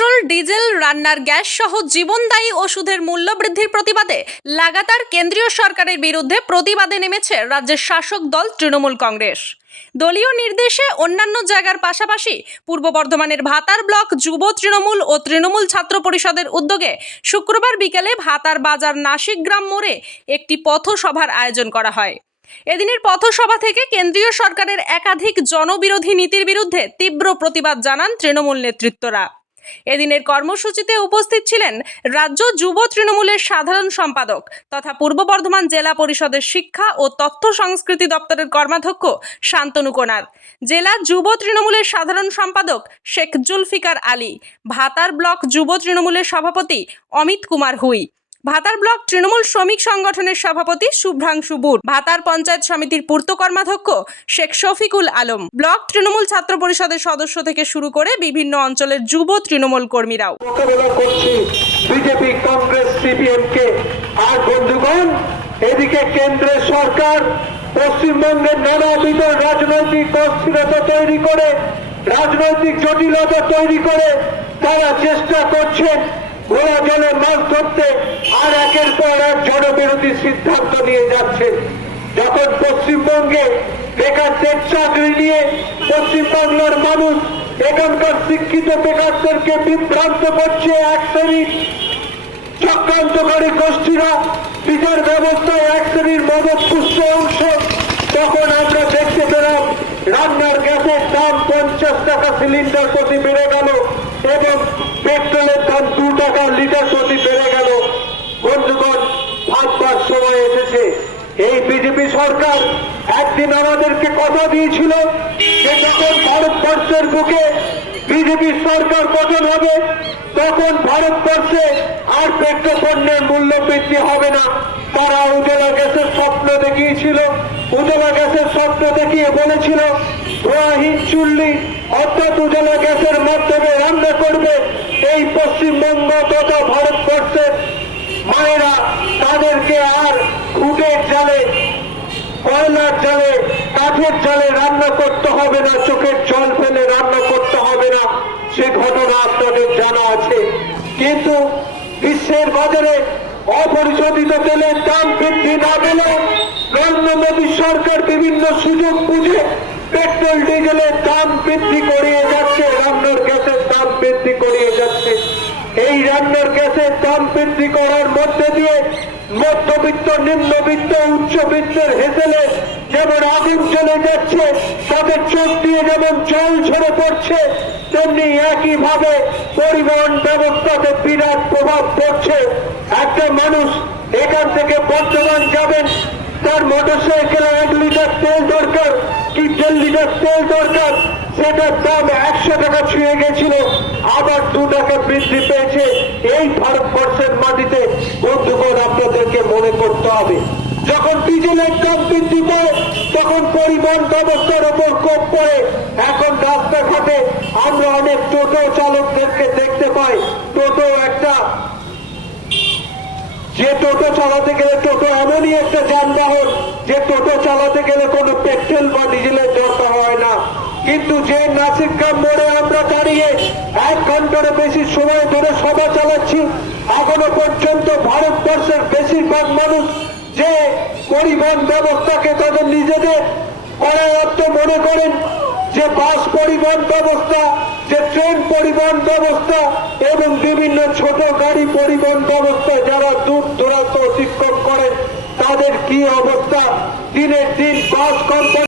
Petrol, diesel, রান্নার gas সহ জীবনদায়ী ওষুধের মূল্য বৃদ্ধির প্রতিবাদে লাগাতার কেন্দ্রীয় সরকারের বিরুদ্ধে প্রতিবাদে নেমেছে রাজ্যের শাসক দল তৃণমূল কংগ্রেস। দলীয় নির্দেশে অন্যান্য জায়গার পাশাপাশি পূর্ব বর্ধমানের ভাতার ব্লক যুব তৃণমূল ও তৃণমূল ছাত্র পরিষদের উদ্যোগে শুক্রবার বিকেলে ভাতার বাজার নাসিক গ্রাম মোড়ে একটি পথসভার আয়োজন করা হয়। এদিনের পথসভা থেকে কেন্দ্রীয় সরকারের একাধিক জনবিরোধী নীতির বিরুদ্ধে তীব্র প্রতিবাদ জানান তৃণমূল নেতৃত্বরা। এদিনের কর্মসূচিতে উপস্থিত ছিলেন রাজ্য যুব তৃণমূলের সাধারণ সম্পাদক তথা পূর্ব বর্ধমান জেলা পরিষদের শিক্ষা ও তথ্য সংস্কৃতি দপ্তরের কর্মাধ্যক্ষ শান্তনু কোনার, জেলা যুব তৃণমূলের সাধারণ সম্পাদক শেখ জুলফিকার আলী, ভাতার ব্লক যুব তৃণমূলের সভাপতি অমিত কুমার হুই, ভাতার ব্লক তৃণমূল শ্রমিক সংগঠনের সভাপতি শুভ্রাংশু বুর, ভাতার পঞ্চায়েত সমিতির পূর্ত কর্মাধ্যক্ষ শেখ শফিকুল আলম, ব্লক তৃণমূল ছাত্র পরিষদের সদস্য থেকে শুরু করে বিভিন্ন অঞ্চলের যুব তৃণমূল কর্মীরাও। বিজেপি, কংগ্রেস, সিপিএমকে আর বন্ধুগণ, এদিকে কেন্দ্রের সরকার পশ্চিমবঙ্গের নানাবিধ রাজনৈতিক অস্থিরতা তৈরি করে, রাজনৈতিক জটিলতা তৈরি করে তারা চেষ্টা করছেন ঘোড়া জলে মাছ ধরতে, আর একের পর এক জনবিরোধী সিদ্ধান্ত নিয়ে যাচ্ছেন। যখন পশ্চিমবঙ্গে বেকারদের চাকরি নিয়ে পশ্চিমবাংলার মানুষ এখানকার শিক্ষিত বেকারদেরকে বিভ্রান্ত করছে এক শ্রেণীর চক্রান্তকারী গোষ্ঠীরা, বিচার ব্যবস্থায় এক শ্রেণীর মদতপুষ্ট অংশ, তখন আমরা দেখতে পেলাম রান্নার গ্যাসের দাম 50 টাকা সিলিন্ডার প্রতি বেড়ে গেল এবং পেট্রোলের দাম 2 টাকা লিটার প্রতি বেড়ে গেল। বন্ধুগণ, ভাববার সময় এসেছে। এই বিজেপি সরকার একদিন আমাদেরকে কথা দিয়েছিল যে যখন ভারতবর্ষের বুকে বিজেপি সরকার গঠন হবে তখন ভারতবর্ষে আর পেট্রোপণ্যের মূল্য বৃদ্ধি হবে না। তারা উজ্জ্বলা গ্যাসের স্বপ্ন দেখিয়েছিল, উজ্জ্বলা গ্যাসের স্বপ্ন দেখিয়ে বলেছিল ধোঁয়াহীন চুল্লি অর্থাৎ উজ্জ্বলা গ্যাসের মাধ্যমে রান্না করবে এই পশ্চিমবঙ্গ তথা ভারতবর্ষের মায়েরা। তাদেরকে আর খুঁটের জালে, কয়লার জালে, কাঠের জালে রান্না করতে হবে না, চোখের জল ফেলে রান্না করতে হবে না। সে ঘটনা আপনাদের জানা আছে। কিন্তু বিশ্বের বাজারে অপরিশোধিত তেলের দাম বৃদ্ধি না পেলেও নরেন্দ্র মোদী সরকার বিভিন্ন সুযোগ বুঝে পেট্রোল ডিজেলের দাম বৃদ্ধি করিয়ে যাচ্ছে, রান্নার গ্যাসের দাম বৃদ্ধি করিয়ে যাচ্ছে। এই রান্নার গ্যাসের দাম বৃদ্ধি করার মধ্যে দিয়ে মধ্যবিত্ত, নিম্নবিত্ত, উচ্চবিত্তের হেসেলে যেমন আগুন চলে যাচ্ছে, তাদের চোখ দিয়ে যেমন জল ঝরে পড়ছে, তেমনি একইভাবে পরিবহন ব্যবস্থাতে বিরাট প্রভাব পড়ছে। একটা মানুষ এখান থেকে বর্ধমান যাবেন, তার মোটরসাইকেলে 1 লিটার তেল দরকার কি 1.5 লিটার তেল দরকার, সেটার দাম 100 টাকা ছুঁয়ে গেছিল, আবার 2 টাকা বৃদ্ধি পেয়েছে। এই ভারতবর্ষের মাটিতে বন্ধুগণ আপনাদেরকে মনে করতে হবে, যখন ডিজেলের দাম বৃদ্ধি পায় তখন পরিবহন ব্যবস্থার উপর কোপ পড়ে। এখন রাস্তাঘাটে আমরা অনেক টোটো চালকদেরকে দেখতে পাই। টোটো একটা, যে টোটো চালাতে গেলে, টোটো এমনই একটা যানবাহন যে টোটো চালাতে গেলে কোনো পেট্রোল বা ডিজেলের দরকার হয় না। কিন্তু যে নাসিক গ্রাম মোড়ে আমরা দাঁড়িয়ে 1 ঘন্টার বেশি সময় ধরে সভা চালাচ্ছি, এখনো পর্যন্ত ভারতবর্ষের বেশিরভাগ মানুষ যে পরিবহন ব্যবস্থাকে তাদের নিজেদের করায়ত্ত মনে করেন, যে বাস পরিবহন ব্যবস্থা, যে ট্রেন পরিবহন ব্যবস্থা এবং বিভিন্ন ছোট গাড়ি পরিবহন ব্যবস্থা যারা দূর দূরান্ত অতিক্রম করেন, তাদের কি অবস্থা? দিনের দিন বাস কোম্পানি